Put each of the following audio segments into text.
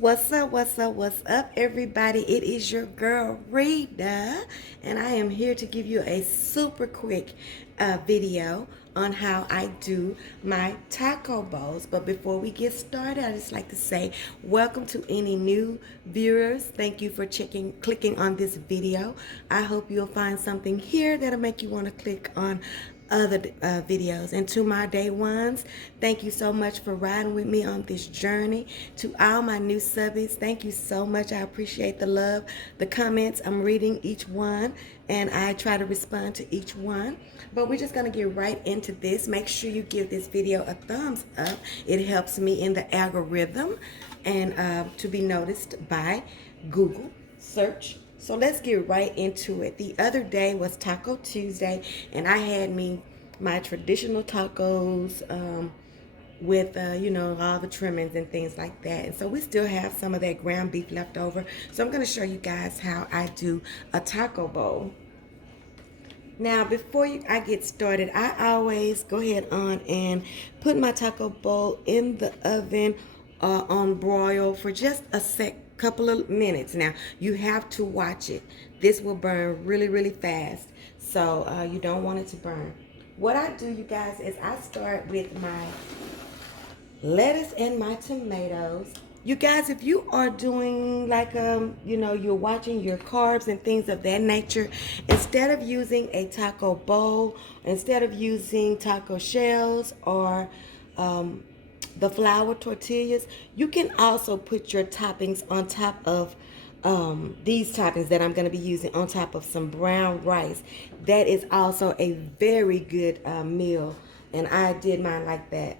What's up, everybody? It is your girl, Rita, and I am here to give you a super quick video on how I do my taco bowls. But before we get started, I just like to say welcome to any new viewers. Thank you for clicking on this video. I hope you'll find something here that'll make you want to click on other videos. And to my day ones, thank you so much for riding with me on this journey. To all my new subbies, thank you so much. I appreciate the love, the comments. I'm reading each one and I try to respond to each one. But we're just gonna get right into this. Make sure you give this video a thumbs up. It helps me in the algorithm and to be noticed by Google search. So let's get right into it. The other day was Taco Tuesday, and I had my traditional tacos with, all the trimmings and things like that. And so we still have some of that ground beef left over. So I'm going to show you guys how I do a taco bowl. Now, before I get started, I always go ahead on and put my taco bowl in the oven on broil for just a couple of minutes. Now, you have to watch it. This will burn really, really fast, so you don't want it to burn. What I do, you guys, is I start with my lettuce and my tomatoes. You guys, if you are doing like, you're watching your carbs and things of that nature, instead of using a taco bowl, instead of using taco shells or the flour tortillas, you can also put your toppings on top of these toppings that I'm going to be using on top of some brown rice. That is also a very good meal, and I did mine like that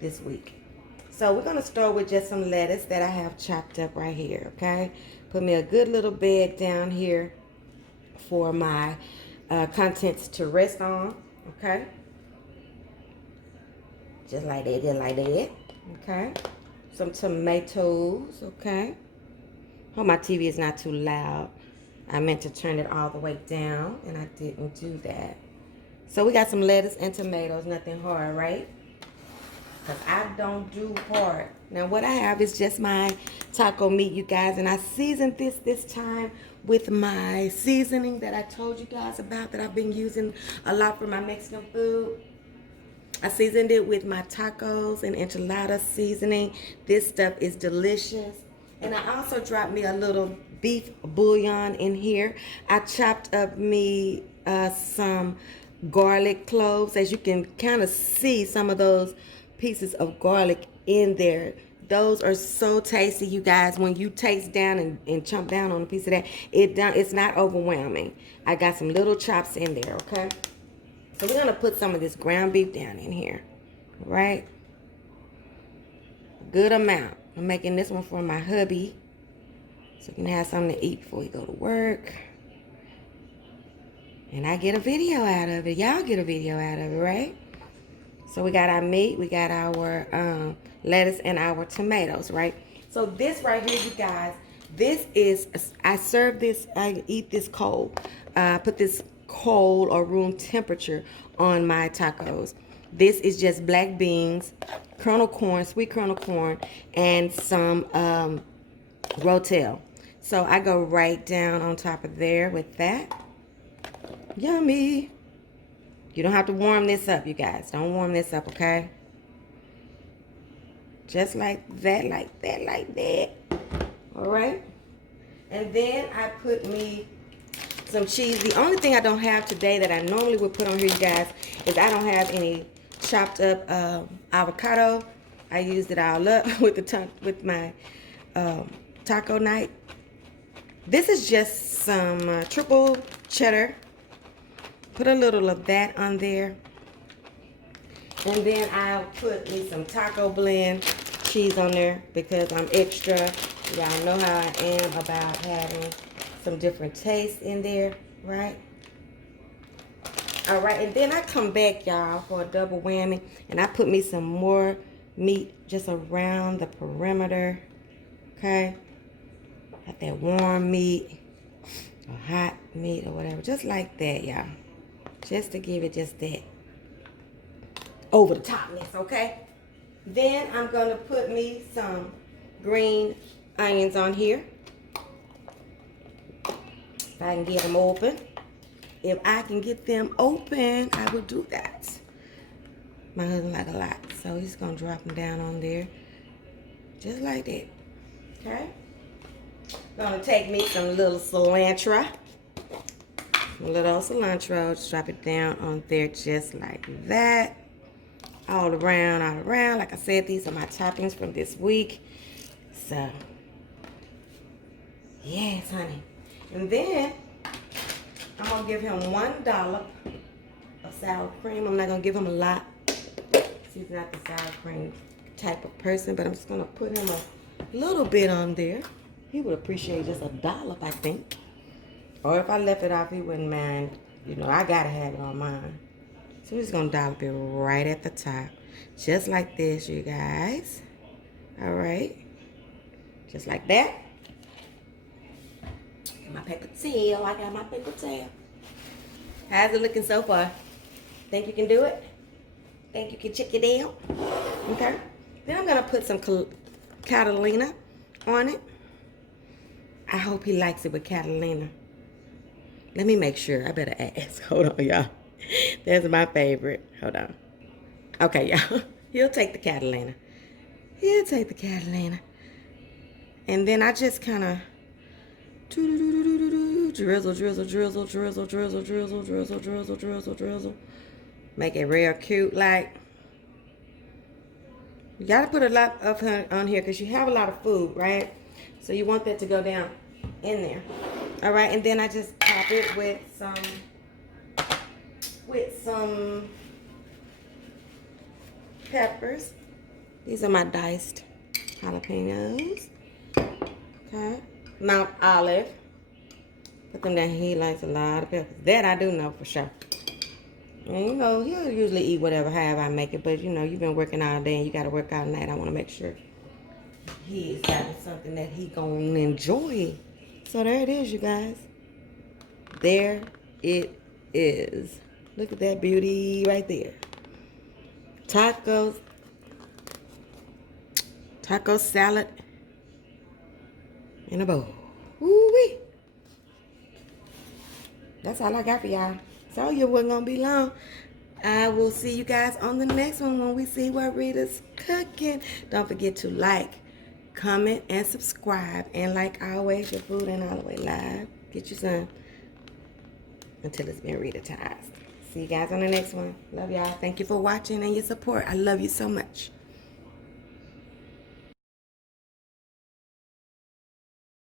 this week. So we're going to start with just some lettuce that I have chopped up right here, okay? Put me a good little bed down here for my contents to rest on, okay? Just like that, okay? Some tomatoes, okay? Hope my TV is not too loud. I meant to turn it all the way down, and I didn't do that. So we got some lettuce and tomatoes, nothing hard, right? Because I don't do hard. Now what I have is just my taco meat, you guys, and I seasoned this time with my seasoning that I told you guys about that I've been using a lot for my Mexican food. I seasoned it with my tacos and enchiladas seasoning. This stuff is delicious. And I also dropped me a little beef bouillon in here. I chopped up me some garlic cloves. As you can kind of see some of those pieces of garlic in there. Those are so tasty, you guys. When you taste down and chomp down on a piece of that, it's not overwhelming. I got some little chops in there, okay? So we're going to put some of this ground beef down in here, right? Good amount. I'm making this one for my hubby, so he can have something to eat before he go to work. And I get a video out of it. Y'all get a video out of it, right? So we got our meat, we got our lettuce and our tomatoes, right? So this right here, you guys, this is, I serve this, I eat this cold. Put this cold or room temperature on my tacos. This is just black beans, kernel corn, sweet kernel corn, and some rotel. So I go right down on top of there with that. Yummy. You don't have to warm this up, you guys. Don't warm this up, okay? Just like that, like that, like that. All right? And then I put me some cheese. The only thing I don't have today that I normally would put on here, you guys, is I don't have any chopped up avocado. I used it all up with my taco night. This is just some triple cheddar. Put a little of that on there. And then I'll put me some taco blend cheese on there because I'm extra. Y'all know how I am about having some different tastes in there, right? All right, and then I come back, y'all, for a double whammy, and I put me some more meat just around the perimeter, okay? Got that warm meat or hot meat or whatever, just like that, y'all. Just to give it just that over the topness, okay? Then I'm gonna put me some green onions on here. If I can get them open. If I can get them open, I will do that. My husband like a lot, so he's gonna drop them down on there. Just like that. Okay? Gonna take me some little cilantro. A little cilantro. Just drop it down on there just like that. All around, all around. Like I said, these are my toppings from this week. So, yes, honey. And then, I'm going to give him $1 of sour cream. I'm not going to give him a lot. He's not the sour cream type of person, but I'm just going to put him a little bit on there. He would appreciate just $1, I think. Or if I left it off, he wouldn't mind. You know, I got to have it on mine. So we're just going to dollop it right at the top. Just like this, you guys. All right. Just like that. Got my paper towel. I got my paper towel. How's it looking so far? Think you can do it? Think you can check it out? Okay. Then I'm going to put some Catalina on it. I hope he likes it with Catalina. Let me make sure. I better ask. Hold on, y'all. That's my favorite. Hold on. Okay, y'all. He'll take the Catalina. He'll take the Catalina. And then I just kind of drizzle, drizzle, drizzle, drizzle, drizzle, drizzle, drizzle, drizzle, drizzle, drizzle. Make it real cute like. You got to put a lot of her on here because you have a lot of food, right? So you want that to go down in there. All right, and then I just top it with some peppers. These are my diced jalapenos. Okay. Mount Olive. Put them down. He likes a lot of peppers. That I do know for sure. And you know, he'll usually eat whatever, however I make it. But you know, you've been working all day and you got to work all night. I want to make sure he is having something that he gonna enjoy. So there it is, you guys. There it is. Look at that beauty right there. Tacos. Taco salad in a bowl. Woo-wee. That's all I got for y'all. So you wasn't gonna be long. I will see you guys on the next one when we see what Rita's cooking. Don't forget to like, comment, and subscribe. And like always, your food ain't all the way live. Get you some until it's been Rita-tized. See you guys on the next one. Love y'all. Thank you for watching and your support. I love you so much.